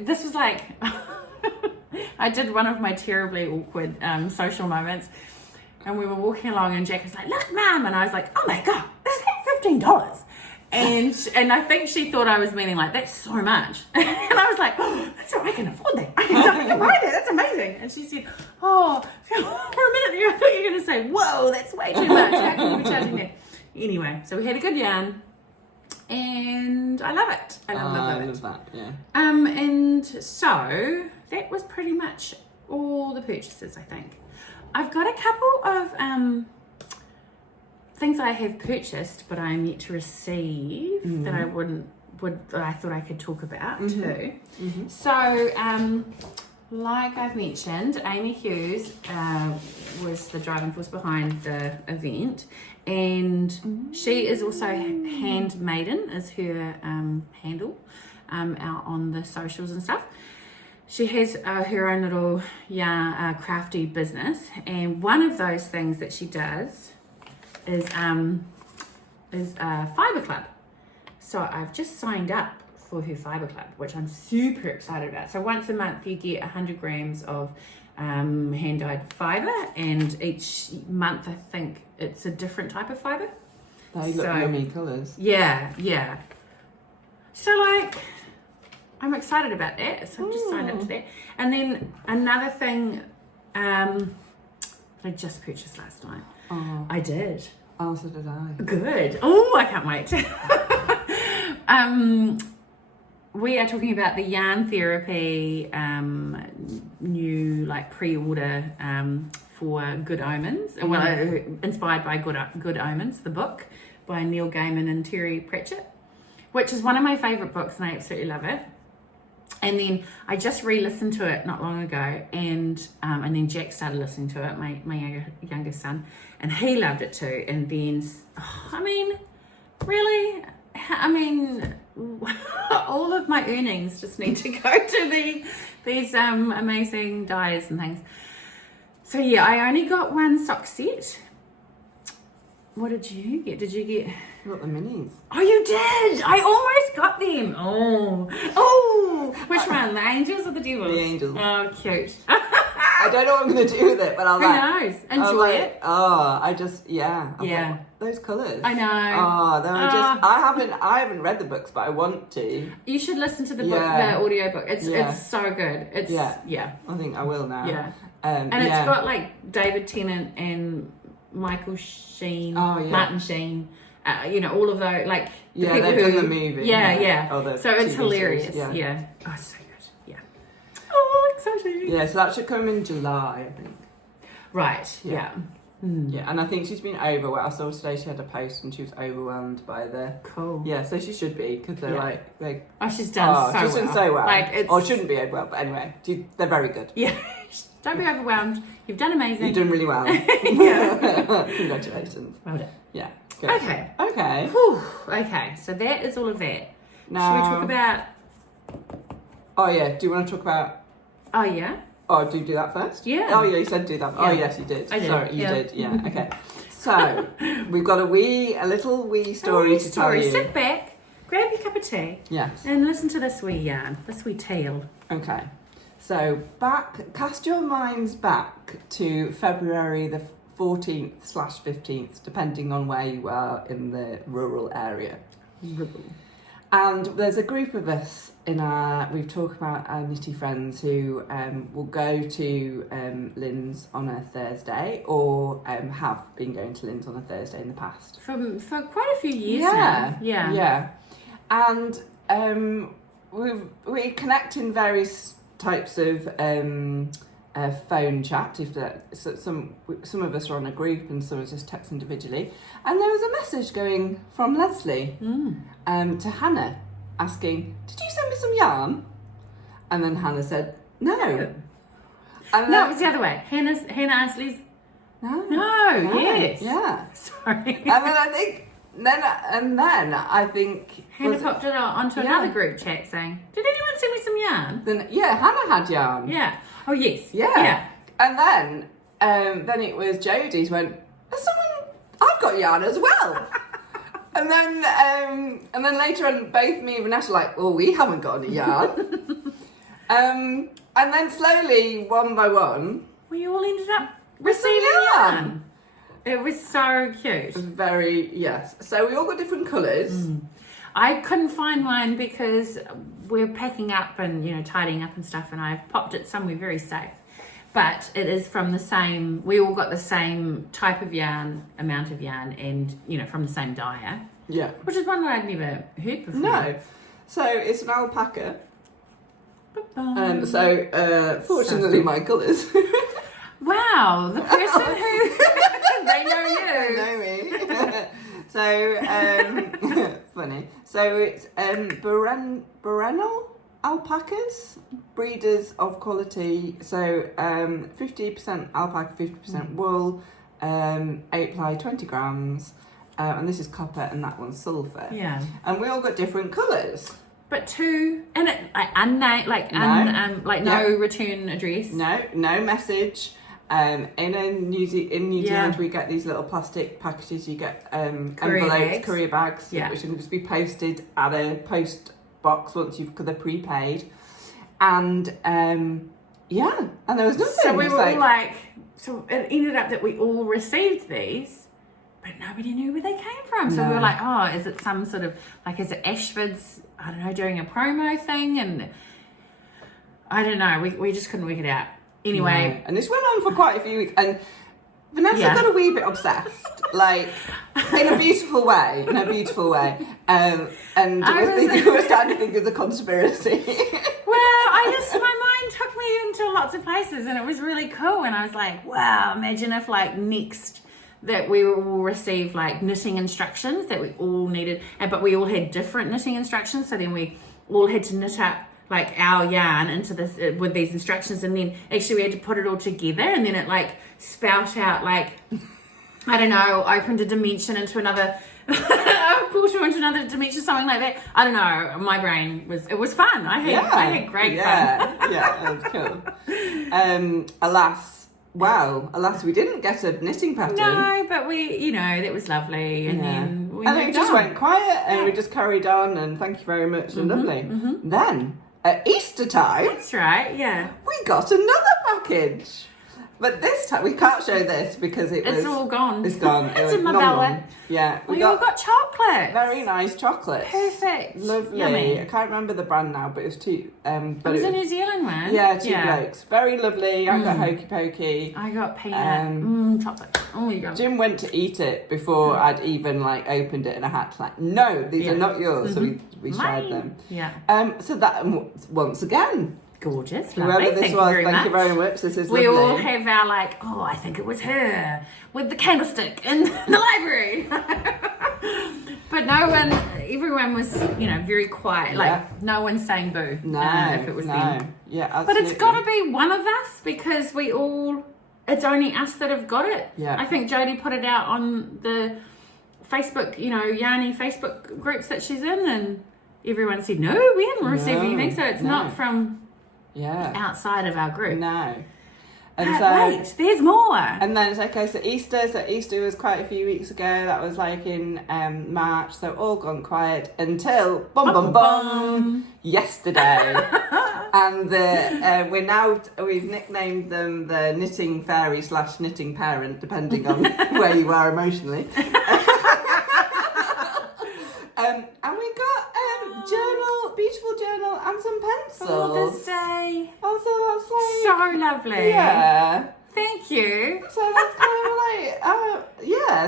This was like I did one of my terribly awkward social moments, and we were walking along and Jack was like, "Look, Mum," and I was like, "Oh my God, is that $15?" And I think she thought I was meaning like, "That's so much." And I was like, "Oh, that's all, I can afford that. I can buy that. That's amazing." And she said, "Oh, for a minute there, I thought you were going to say, whoa, that's way too much. How can you be charging that?" Anyway, so we had a good yarn, and I love it. I love that, yeah. And so that was pretty much all the purchases, I think. I've got a couple of things I have purchased, but I'm yet to receive that I thought I could talk about too. So, like I've mentioned, Amy Hughes was the driving force behind the event, and she is also Handmaiden is her handle out on the socials and stuff. She has her own little crafty business, and one of those things that she does is a fibre club. So I've just signed up for her fibre club, which I'm super excited about. So once a month you get 100 grams of hand-dyed fibre, and each month I think it's a different type of fibre. They look yummy colours. Yeah. So like, I'm excited about that. So I've just signed up to that. And then another thing that I just purchased last night. Oh. I did. Oh, so did I. Good. Oh, I can't wait. We are talking about the Yarn Therapy new like pre-order for Good Omens. Well, inspired by Good Omens, the book by Neil Gaiman and Terry Pratchett, which is one of my favourite books and I absolutely love it. And then I just re-listened to it not long ago, and then Jack started listening to it, my youngest son, and he loved it too. And then, all of my earnings just need to go to these amazing dyes and things. So yeah, I only got one sock set. What did you get? Did you get? I got the minis. Oh, you did! I almost got them. Oh, which one? The angels or the devils? The angels. Oh, cute. I don't know what I'm going to do with it, but I'll Who knows? Enjoy it. Oh, I just, Yeah. Thought, those colours. I know. Oh, they were just, I haven't read the books, but I want to. You should listen to the book, the audiobook. It's so good. It's I think I will now. Yeah. And it's got like David Tennant and Michael Sheen, Martin Sheen, all of those, like the people they've done the movie. Yeah. Oh, so it's hilarious. Yeah. Oh, it's so good. Yeah. Oh, exciting. Yeah, so that should come in July, I think. Right. Yeah. Yeah, and I think she's been I saw today she had a post and she was overwhelmed by the... Cool. Yeah, so she should be, because they're she's done she's done so well. Like, or shouldn't be overwhelmed, but anyway, they're very good. Yeah. Don't be overwhelmed. You've done amazing. You've done really well. Yeah. Congratulations. Well done. Yeah. Good. Okay. Whew. Okay, so that is all of that. Now, should we talk about... Oh, yeah. Do you want to talk about... Oh, yeah? Oh, do you do that first? Yeah. Oh, yeah, you said do that. Yeah. Oh, yes, you did. I did. Sorry, you did. Yeah, okay. So, we've got a little wee story to tell you. Sit back, grab your cup of tea, yes, and listen to this wee yarn, this wee tale. Okay. So, cast your minds back to February the 14th/15th, depending on where you are in the rural area. And there's a group of us we've talked about our knitty friends who will go to Lynn's on a Thursday, or have been going to Lynn's on a Thursday in the past. For quite a few years now. Yeah. And we connect in various types of phone chat. Some of us are on a group and some of us just text individually. And there was a message going from Leslie to Hannah asking, "Did you send me some yarn?" And then Hannah said, "No." And it was the other way. Hannah asked Liz. No. Yes. Yeah. Sorry. And then I think Hannah popped it onto another group chat saying, "Did anyone send me some yarn?" Then Hannah had yarn. Yeah. Oh yes. Yeah. And then it was Jodie's went, "I've got yarn as well." and then later on, both me and Vanessa were like, "Well, we haven't got any yarn." And then slowly, one by one, we all ended up receiving yarn. It was so cute. Yes. So we all got different colours. I couldn't find mine because we're packing up and tidying up and stuff, and I've popped it somewhere very safe. But it is from the same. We all got the same type of yarn, amount of yarn, and from the same dyer. Yeah. Which is one that I'd never heard before. No. So it's an alpaca. So fortunately, my colours. Wow, the person who they know you. They know me. So funny. So it's Berenal alpacas, breeders of quality. So 50% alpaca, 50% wool, 8 ply, 20 grams. And this is copper, and that one's sulphur. Yeah. And we all got different colours. But two, and it no return address. No message. In New Zealand, we get these little plastic packages. You get courier bags, which can just be posted at a post box once they're prepaid. And and there was nothing. So we were all so it ended up that we all received these, but nobody knew where they came from. So we were like, oh, is it some sort of, like, is it Ashford's, I don't know, doing a promo thing? And I don't know, we just couldn't work it out. Anyway. No. And this went on for quite a few weeks. And Vanessa got a wee bit obsessed, like, in a beautiful way, and we were starting to think of the conspiracy. Well, my mind took me into lots of places, and it was really cool. And I was like, wow, imagine if, like, next that we will receive, like, knitting instructions that we all needed, but we all had different knitting instructions. So then we all had to knit up, like, our yarn into this with these instructions, and then actually we had to put it all together, and then it, like, spout out, like, I don't know, opened a dimension into another a portal into another dimension, something like that. I don't know, my brain it was fun. I had great fun. Yeah, it was cool. Alas, we didn't get a knitting pattern. No, but we, that was lovely, and then it just went quiet, and we just carried on, and thank you very much, and lovely. Then at Easter time, that's right, we got another package. But this time, we can't show this because it's all gone. It's gone. It's in my belly. Yeah. We all got chocolate. Very nice chocolates. Perfect. Lovely. Yummy. I can't remember the brand now, but it was two. It was a New Zealand one. Yeah, two blokes. Very lovely. I got Hokey Pokey. I got peanut. Chocolate. Oh, you got. Jim went to eat it before I'd even, like, opened it, and I had to, like, no, these are not yours. So we shared them. Yeah. So that, once again, gorgeous, whoever lovely. this was, thank you very much. This is lovely. We all have our, like, I think it was her with the candlestick in the library. But everyone was, very quiet. Like, no one's saying boo. No, if it was them. Yeah, absolutely. But it's got to be one of us, because it's only us that have got it. Yeah. I think Jodie put it out on the Facebook, Yarny Facebook groups that she's in, and everyone said, no, we haven't received anything. So it's not from outside of our group. No. And wait, there's more. And then it's okay, so Easter was quite a few weeks ago. That was like in March, so all gone quiet until yesterday. And we've nicknamed them the knitting fairy / knitting parent, depending on where you are emotionally. And we got beautiful journal and some pencils. Mother's Day. Oh, so that's like... So lovely. Yeah. Thank you. So that's kind of like,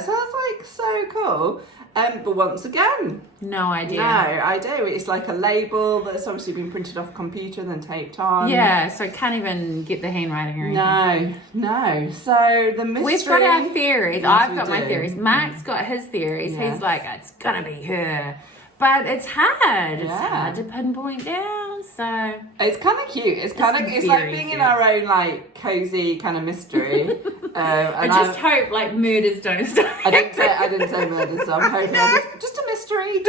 so that's like so cool. But once again, no idea. No, I do. It's like a label that's obviously been printed off a computer and then taped on. Yeah, so can't even get the handwriting or anything. No. So the mystery... We've got our theories. Yes, I've got my theories. Mark's got his theories. Yes. He's like, it's gonna be her. But it's hard. It's hard to pinpoint down. So it's kind of cute. It's like being in our own, like, cozy kind of mystery. I just hope, like, murders don't start. I didn't say murders, so I'm hoping just a mystery. And it's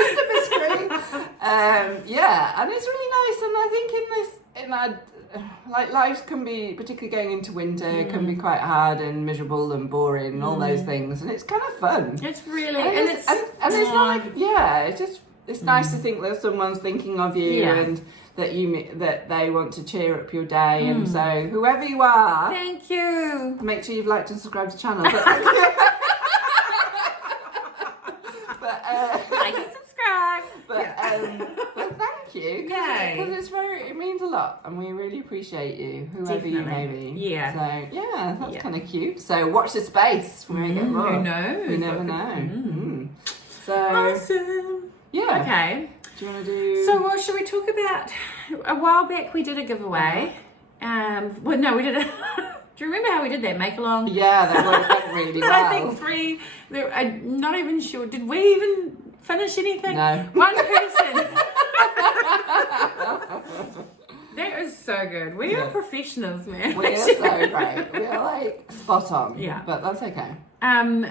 really nice. And I think like, life can be, particularly going into winter, can be quite hard and miserable and boring and all those things. And it's kind of fun. It's really, and it's not like, it's nice to think that someone's thinking of you and that they want to cheer up your day. And so whoever you are, thank you. Make sure you've liked and subscribed to the channel. Like and subscribe. But thank you, because it means a lot, and we really appreciate you, whoever you may be. Yeah. So that's kind of cute. So watch the space when we get more. Who knows? You never know. So awesome. Yeah. Okay. Do you want to do... So what should we talk about? A while back we did a giveaway. We did a... Do you remember how we did that make-along? Yeah, that went really well. I think I'm not even sure. Did we even finish anything? No. One person. That was so good. We are professionals, man. We are so great. We are like spot on. Yeah. But that's okay.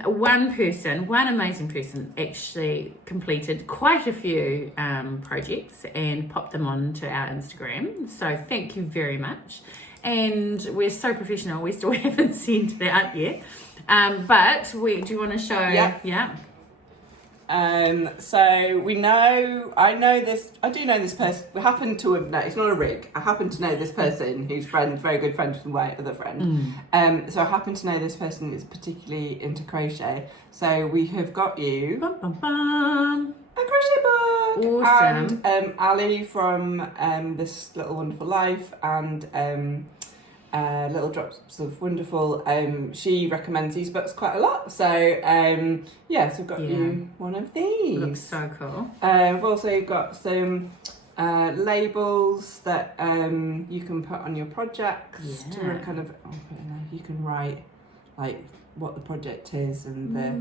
One amazing person actually completed quite a few projects and popped them onto our Instagram. So thank you very much. And we're so professional, we still haven't sent that out yet. But do you want to show? Yeah. Yeah. So I do know this person. We happen to have it's not a rig. I happen to know this person who's very good friend with my other friend. So I happen to know this person who's particularly into crochet. So we have got you Bum, bum, bum. a crochet book. Awesome. And Ali from This Little Wonderful Life and Little Drops of Wonderful, she recommends these books quite a lot. So so we've got you one of these. Looks so cool. We've also got some labels that you can put on your projects to kind of you can write like what the project is and the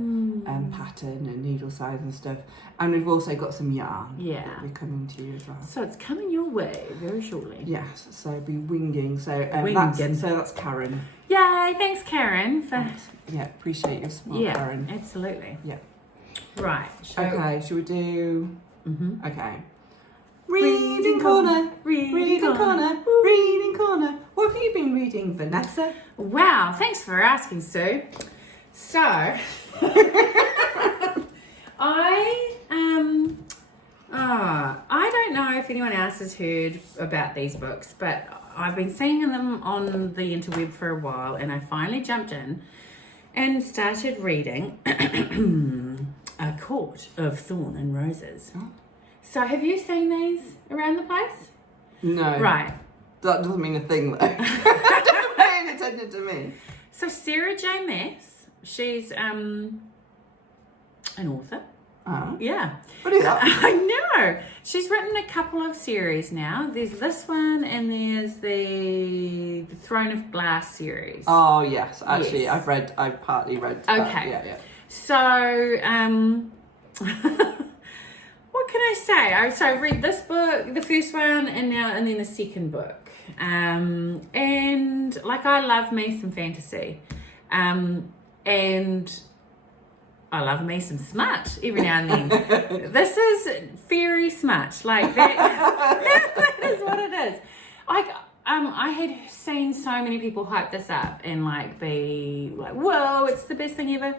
pattern and needle size and stuff. And we've also got some yarn that we're coming to you as well. So it's coming your way very shortly. Yes, so be winging. So Winging. that's Karen. Yay, thanks Karen. Appreciate your support, Karen. Absolutely. Yeah. Right. Should we do... Okay. Reading corner. Reading corner. Reading corner. What have you been reading, Vanessa? Wow, thanks for asking, Sue. So, I don't know if anyone else has heard about these books, but I've been seeing them on the interweb for a while, and I finally jumped in and started reading A Court of Thorn and Roses. Oh. So have you seen these around the place? No. Right. That doesn't mean a thing, though. Don't pay any attention to me. So Sarah J. Maas, she's an author. Oh. Yeah. What is that? I know. She's written a couple of series now. There's this one and there's the Throne of Glass series. Oh, yes. Actually, Yes. I've partly read Okay. that. Yeah. So, what can I say? So I read this book, the first one, and then the second book. And like I love me some fantasy. And I love me some smut every now and then. This is fairy smut. Like that, that is what it is. Like I had seen so many people hype this up and like be like, whoa, it's the best thing ever.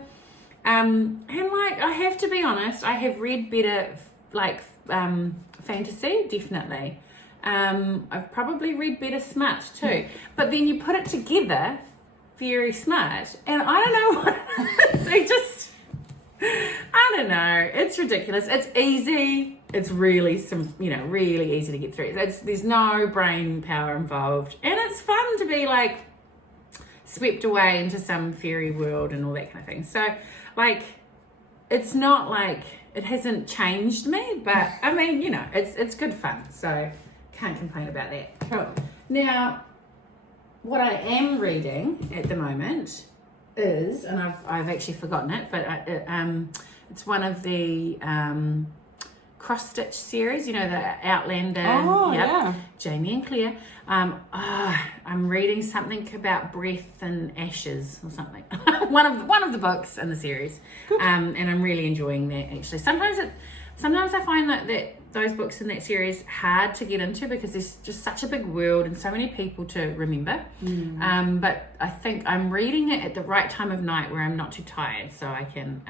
And like I have to be honest, I have read better like fantasy, definitely. I've probably read better smut too. But then you put it together, fairy smut, and I don't know what it is. It just I don't know. It's ridiculous. It's easy. It's really really easy to get through. There's no brain power involved, and it's fun to be like swept away into some fairy world and all that kind of thing. So, like, it's not like it hasn't changed me, but I mean, it's good fun. So, can't complain about that. Cool. Now, what I am reading at the moment is, and I've actually forgotten it, but it's one of the cross stitch series, the Outlander. Oh, yeah. Jamie and Claire. I'm reading something about breath and ashes or something. one of the books in the series. Good. And I'm really enjoying that actually. Sometimes I find that those books in that series hard to get into because there's just such a big world and so many people to remember. But I think I'm reading it at the right time of night where I'm not too tired, so I can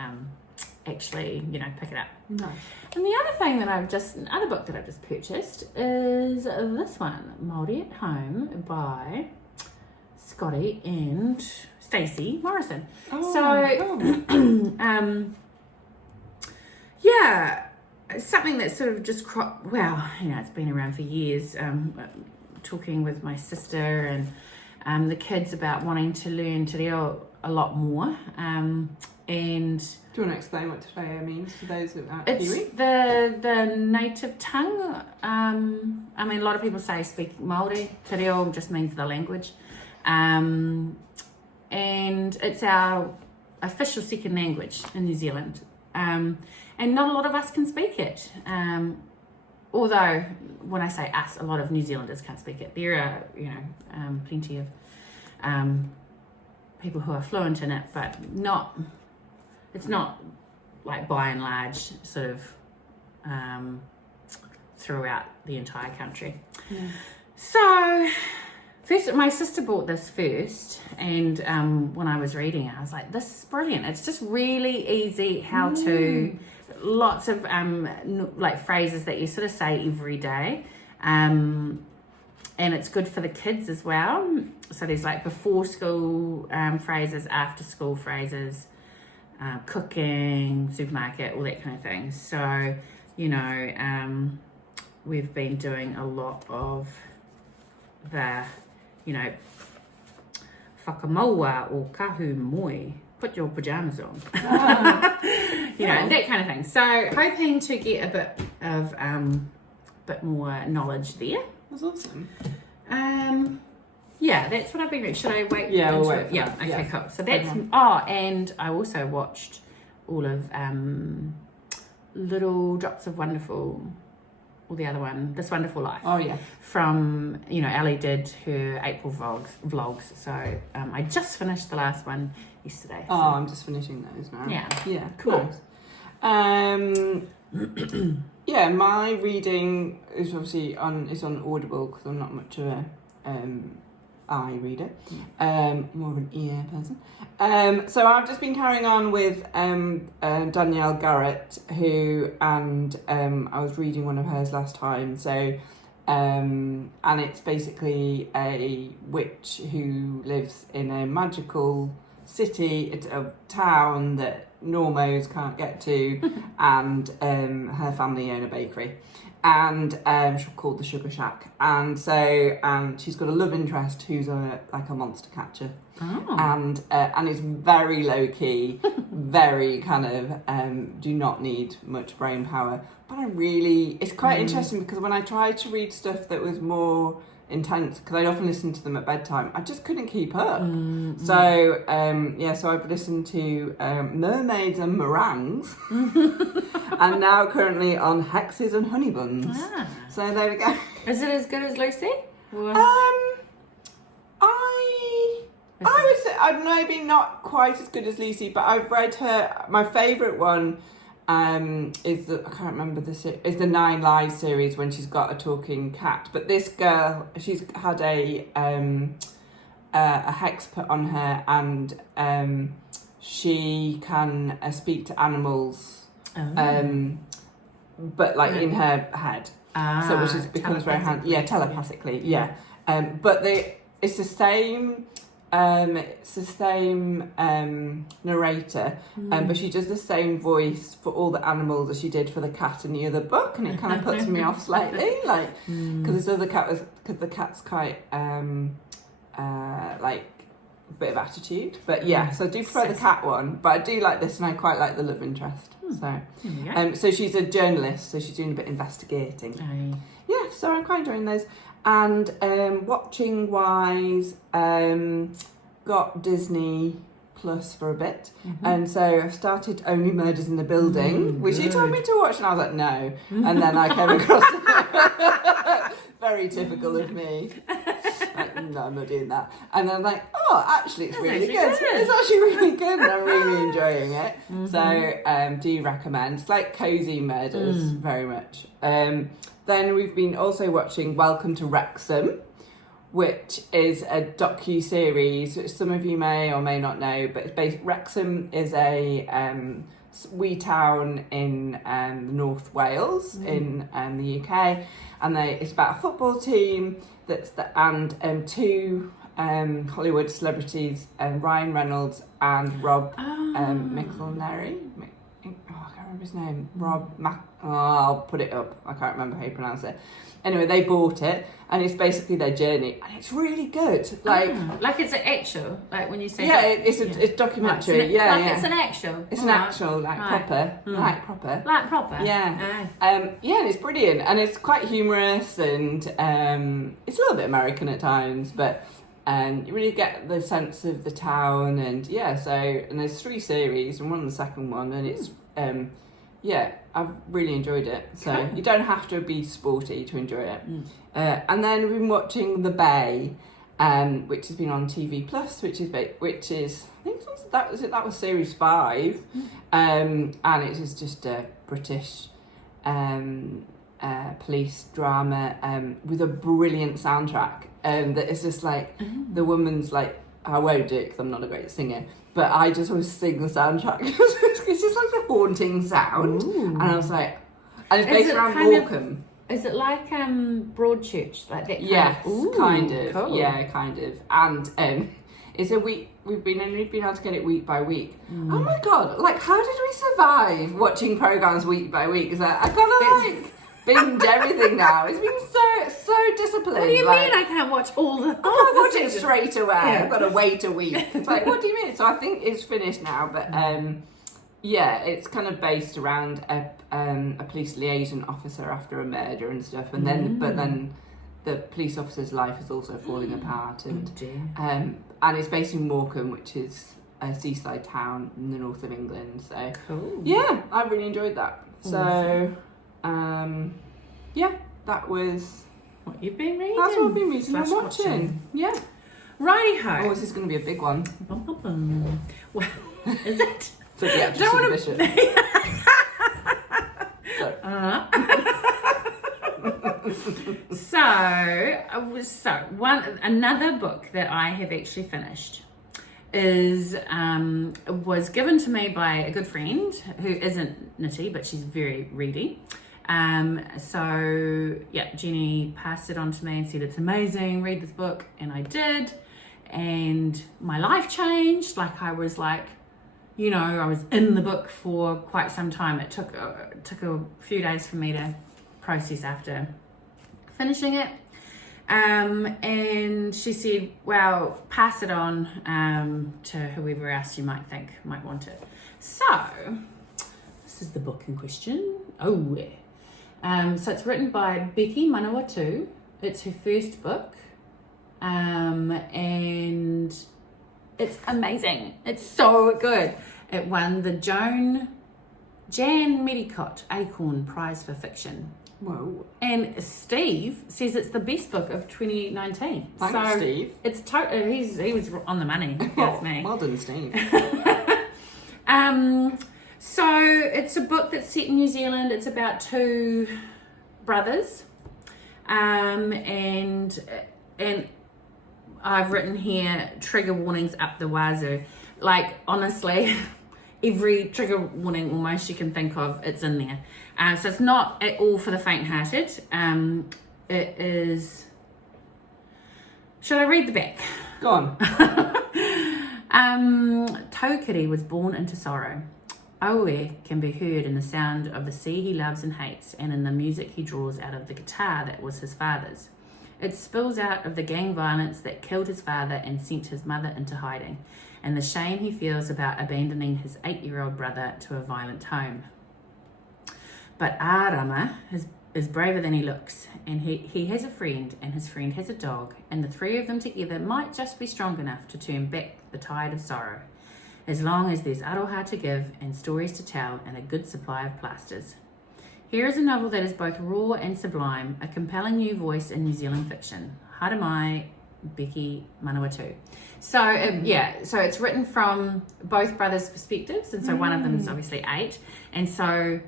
actually pick it up. Nice. And the other book that I've just purchased is this one, Moldy at Home by Scotty and Stacey Morrison. Something that's sort of just it's been around for years. Talking with my sister and the kids about wanting to learn te reo a lot more. And do you want to explain what te reo means to those that aren't it's Kiwi? the native tongue. A lot of people say speak Māori. Te reo just means the language. And it's our official second language in New Zealand. And not a lot of us can speak it. Although, when I say us, a lot of New Zealanders can't speak it. There are, plenty of people who are fluent in it, but it's not like by and large sort of throughout the entire country. Yeah. So First, my sister bought this first, and when I was reading it, I was like, this is brilliant. It's just really easy how to, lots of like phrases that you sort of say every day. And it's good for the kids as well. So there's like before school phrases, after school phrases, cooking, supermarket, all that kind of thing. So, you know, we've been doing a lot of the, you know, whakamaua or kahu moi, put your pajamas on. You know, that kind of thing. So hoping to get a bit of bit more knowledge there. That's awesome. Yeah, that's what I've been reading. Should I wait? Yeah, we'll wait. Yeah, okay, yeah. cool. So that's and I also watched all of Little Drops of Wonderful, or the other one, This Wonderful Life. Oh yeah. From, you know, Ali did her April vlogs. So I just finished the last one yesterday. Oh, So. I'm just finishing those now. Yeah. Yeah. Cool. Nice. Yeah, my reading is obviously on Audible because I'm not much of a eye reader, more of an ear person. So I've just been carrying on with Danielle Garrett, and I was reading one of hers last time. So and it's basically a witch who lives in a magical city, it's a town that normos can't get to, and her family own a bakery, and she's called the Sugar Shack, and so she's got a love interest who's like a monster catcher. And it's very low key, very kind of do not need much brain power, but it's quite interesting because when I tried to read stuff that was more intense, because I often listen to them at bedtime, I just couldn't keep up. So so I've listened to Mermaids and Meringues, and now currently on Hexes and Honey Buns. So there we go. Is it as good as Lucy? I would say I'm maybe not quite as good as Lucy, but I've read her. My favourite one is I can't remember is the 9 Lives series, when she's got a talking cat. But this girl, she's had a hex put on her, and she can speak to animals, but like in her head. So which becomes very handy. Yeah, telepathically. Yeah. But it's the same. It's the same narrator, but she does the same voice for all the animals as she did for the cat in the other book, and it kind of puts me off slightly, like because this other cat because the cat's quite like a bit of attitude, but yeah, so I do prefer the cat one, but I do like this, and I quite like the love interest. So she's a journalist, so she's doing a bit of investigating. Yeah, so I'm quite enjoying those. And watching wise, got Disney Plus for a bit, and so I've started Only Murders in the Building, which you told me to watch, and I was like, no, and then I came across it. Very typical of me. Like, no, I'm not doing that. And I'm like, oh, actually, it's really good. It's actually really good, and I'm really enjoying it. So, do recommend. It's like cozy murders, very much. Then we've been also watching Welcome to Wrexham, which is a docu-series, which some of you may or may not know, but Wrexham is a wee town in North Wales in the UK, and it's about a football team and two Hollywood celebrities, Ryan Reynolds and Rob McElnary. I can't remember his name. I'll put it up. I can't remember how you pronounce it. Anyway, they bought it, and it's basically their journey, and it's really good. Like it's an actual, like when you say it's a documentary. It's an actual. It's an actual, proper, like proper. Yeah, and it's brilliant, and it's quite humorous, and it's a little bit American at times, but. And you really get the sense of the town, and and there's 3 series, and we're on the second one, and it's I've really enjoyed it. So you don't have to be sporty to enjoy it. And then we've been watching The Bay, which has been on TV Plus, which is I think that was series 5, and it is just a British police drama with a brilliant soundtrack that is just like the woman's like, I won't do it because I'm not a great singer, but I just always sing the soundtrack. It's just like the haunting sound. Ooh. And I was like, and it's based around Morecambe. Is it like Broadchurch, like that? Yes, kind of. Cool. Yeah, kind of. And it's a week. We've been able to get it week by week. Oh my god! Like, how did we survive watching programs week by week? Because I kind of like binge everything now. It's been so disciplined. What do you mean I can't watch all the? I can't watch it straight away. Yeah. I've got to wait a week. It's like, what do you mean? So I think it's finished now, but yeah, it's kind of based around a police liaison officer after a murder and stuff, and then but then the police officer's life is also falling apart, and it's based in Morecambe, which is a seaside town in the north of England. So cool. Yeah, I really enjoyed that. So yeah, that was what you've been reading. That's what I've been reading and watching. Yeah. Righty-ho. Oh, this is going to be a big one. Well, is it? So the actual bishop. Another book that I have actually finished was given to me by a good friend who isn't nitty, but she's very ready. Jenny passed it on to me and said, it's amazing, read this book, and I did, and my life changed. Like, I was like, I was in the book for quite some time. It took a few days for me to process after finishing it. And she said, well, pass it on to whoever else you might think might want it. So, this is the book in question. Oh, yeah. So it's written by Bicky Manow. It's her first book. And it's amazing. It's so good. It won the Jan Medicott Acorn Prize for Fiction. Whoa. And Steve says it's the best book of 2019. Thanks, Steve. It's he was on the money, if you ask me. Well done, Steve. So it's a book that's set in New Zealand. It's about two brothers. And I've written here trigger warnings up the wazoo. Like, honestly, every trigger warning almost you can think of, it's in there. So it's not at all for the faint-hearted. It is... Should I read the back? Go on. Taukiri was born into sorrow. Oe can be heard in the sound of the sea he loves and hates, and in the music he draws out of the guitar that was his father's. It spills out of the gang violence that killed his father and sent his mother into hiding, and the shame he feels about abandoning his 8-year-old brother to a violent home. But Arama is braver than he looks, and he has a friend, and his friend has a dog, and the three of them together might just be strong enough to turn back the tide of sorrow, as long as there's aroha to give and stories to tell and a good supply of plasters. Here is a novel that is both raw and sublime, a compelling new voice in New Zealand fiction. Haramai, Bicky Manow. So it's written from both brothers' perspectives, and so one of them is obviously 8, and so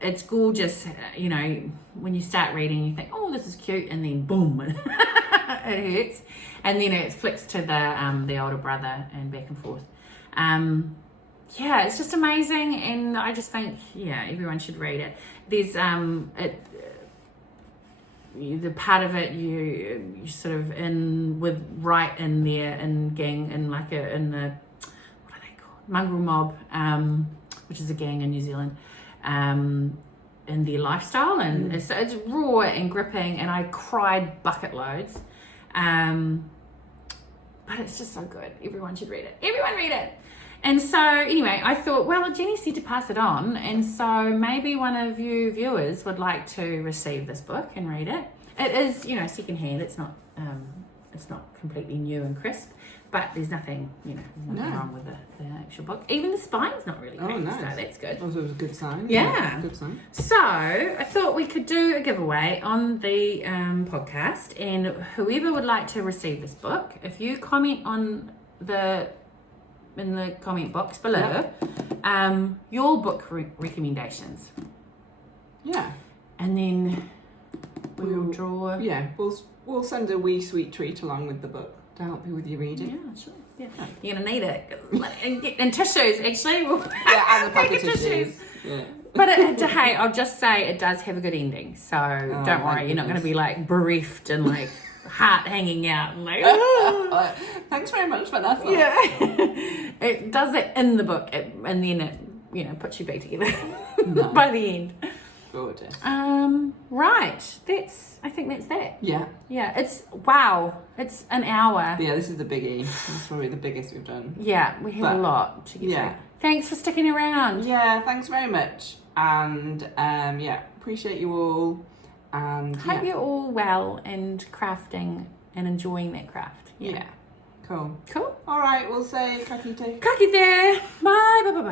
it's gorgeous. When you start reading, you think, oh, this is cute, and then boom, it hurts, and then it flicks to the older brother and back and forth. It's just amazing, and I just think, everyone should read it. There's the part of it you sort of right in there in gang in the what are they called, mongrel mob, which is a gang in New Zealand, in their lifestyle, and it's raw and gripping, and I cried bucket loads, but it's just so good. Everyone should read it. Everyone read it. And so, anyway, I thought, well, Jenny said to pass it on, and so maybe one of you viewers would like to receive this book and read it. It is, secondhand. It's not completely new and crisp, but there's nothing wrong with the actual book. Even the spine's not really cracked, nice. So that's good. Oh, so it was a good sign. Yeah. Good sign. So I thought we could do a giveaway on the podcast, and whoever would like to receive this book, if you comment in the comment box below, your book recommendations. Yeah. And then we'll draw. Yeah, we'll send a wee sweet treat along with the book to help you with your reading. Yeah, sure. Yeah. You're gonna need it. And tissues, actually. Yeah, and the packet of tissues. Yeah. But hey, I'll just say it does have a good ending. So don't worry, you're not going to be like bereft and like heart hanging out and like. Thanks very much, Vanessa. Yeah, it does it in the book, and then it puts you back together by the end. Gorgeous. Right. I think that's that. Yeah. Yeah. It's It's an hour. Yeah, this is the biggie. This is probably the biggest we've done. Yeah, we have a lot to get through. Thanks for sticking around. Yeah, thanks very much. And appreciate you all. And hope you're all well and crafting and enjoying that craft. Yeah. Cool. Cool. All right, we'll say kakite. Kaki there. Bye. Bye. Bye. Bye.